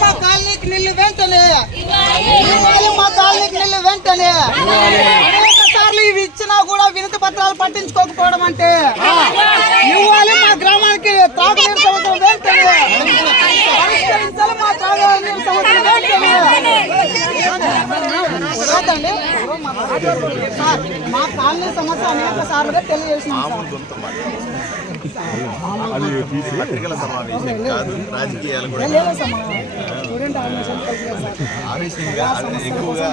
మా కాలనీకి నీళ్ళు వెంటనే. ఇవ్వాలి మా కాలనీకి నీళ్ళు వెంటనే. అనేక సార్లు ఇవి ఇచ్చినా కూడా వినతి పత్రాలు పట్టించుకోకపోవడం అంటే. ఇవ్వాలి మా గ్రామానికి తాగునీరు సమస్య వెంటనే పరిష్కరించాలి మా తాగునీరు సమస్య వెంటనే కాదండి. సార్, మా కాలనీ సమస్య అనేక సార్లుగా తెలియజేసినాం పత్రికల సమావేశం కాదు రాజకీయాలు కూడా స్టూడెంట్ ఆవేశంగా ఎక్కువగా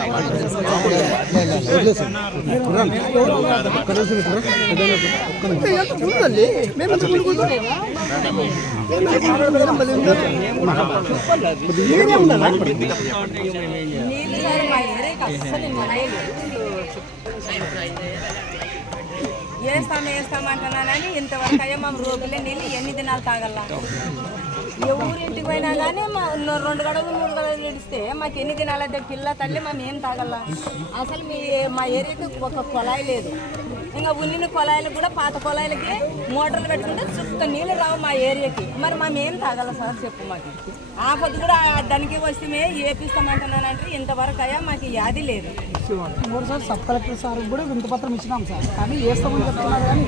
그 వేస్తాం వేస్తాం అంటున్నానని ఇంతవరకు అయ్యా మా రోగులే నీళ్ళు ఎన్ని దినాలు తాగల ఏ ఊరింటికి పోయినా కానీ మా రెండు గడవలు మూడు గడవలు నడిస్తే మాకు ఎన్ని దినాలు అయితే పిల్ల తల్లి మేము ఏం తాగల అసలు మీ మా ఏరియాకి ఒక కొలాయి లేదు. ఇంకా ఉన్నిన కొలాయిలు కూడా పాత కొలాయిలకి మోటార్లు పెట్టుకుంటే చుక్క నీళ్ళు రావు మా ఏరియాకి. మరి మేము ఏం సార్ చెప్పు మాకు. ఆ కూడా దానికి వస్తే ఏపిస్తామంటున్నానంటే ఇంతవరకు అయ్యా మాకు యాది లేదు. మూడు సార్ సబ్ కలెక్టర్ సార్ కూడా వింత పత్రం ఇచ్చినాం సార్. కానీ వేస్తామని కానీ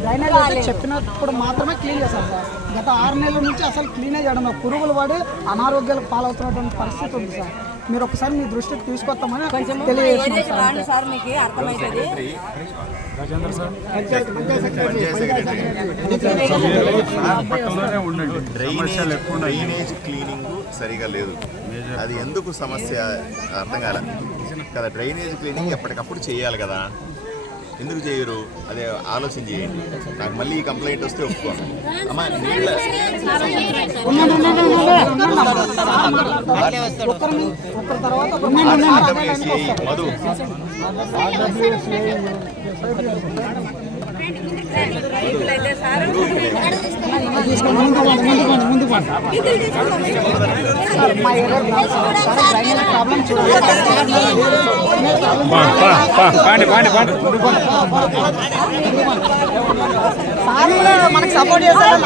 డ్రైనేజ్ అయితే చెప్పినప్పుడు మాత్రమే క్లీన్ చేశారు సార్. గత ఆరు నెలల నుంచి అసలు క్లీనే చేయడం. పురుగులు పడి అనారోగ్యాలకు పాలవుతున్నటువంటి పరిస్థితి ఉంది సార్. మీరు ఒకసారి మీ దృష్టికి తీసుకొస్తామని తెలియజేస్తున్నాం సార్. మీకు డ్రైనేజ్ డ్రైనేజ్ క్లీనింగ్ సరిగా లేదు. అది ఎందుకు సమస్య అర్థం కాల? కదా డ్రైనేజ్ క్లీనింగ్ ఎప్పటికప్పుడు చేయాలి కదా. ఎందుకు చేయరు? అదే ఆలోచన చేయండి. నాకు మళ్ళీ కంప్లైంట్ వస్తే ఒప్పుకోను. అమ్మా నీళ్ళ RWCA మధు. మనకు సపోర్ట్ చేస్తారు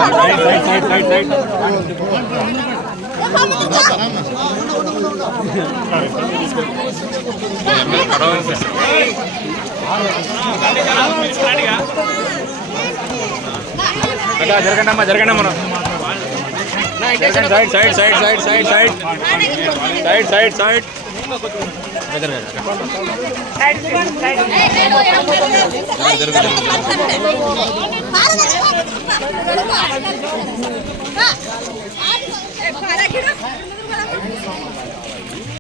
జరగండి అమ్మా జరగండి మనం side side side side side side side side side इधर इधर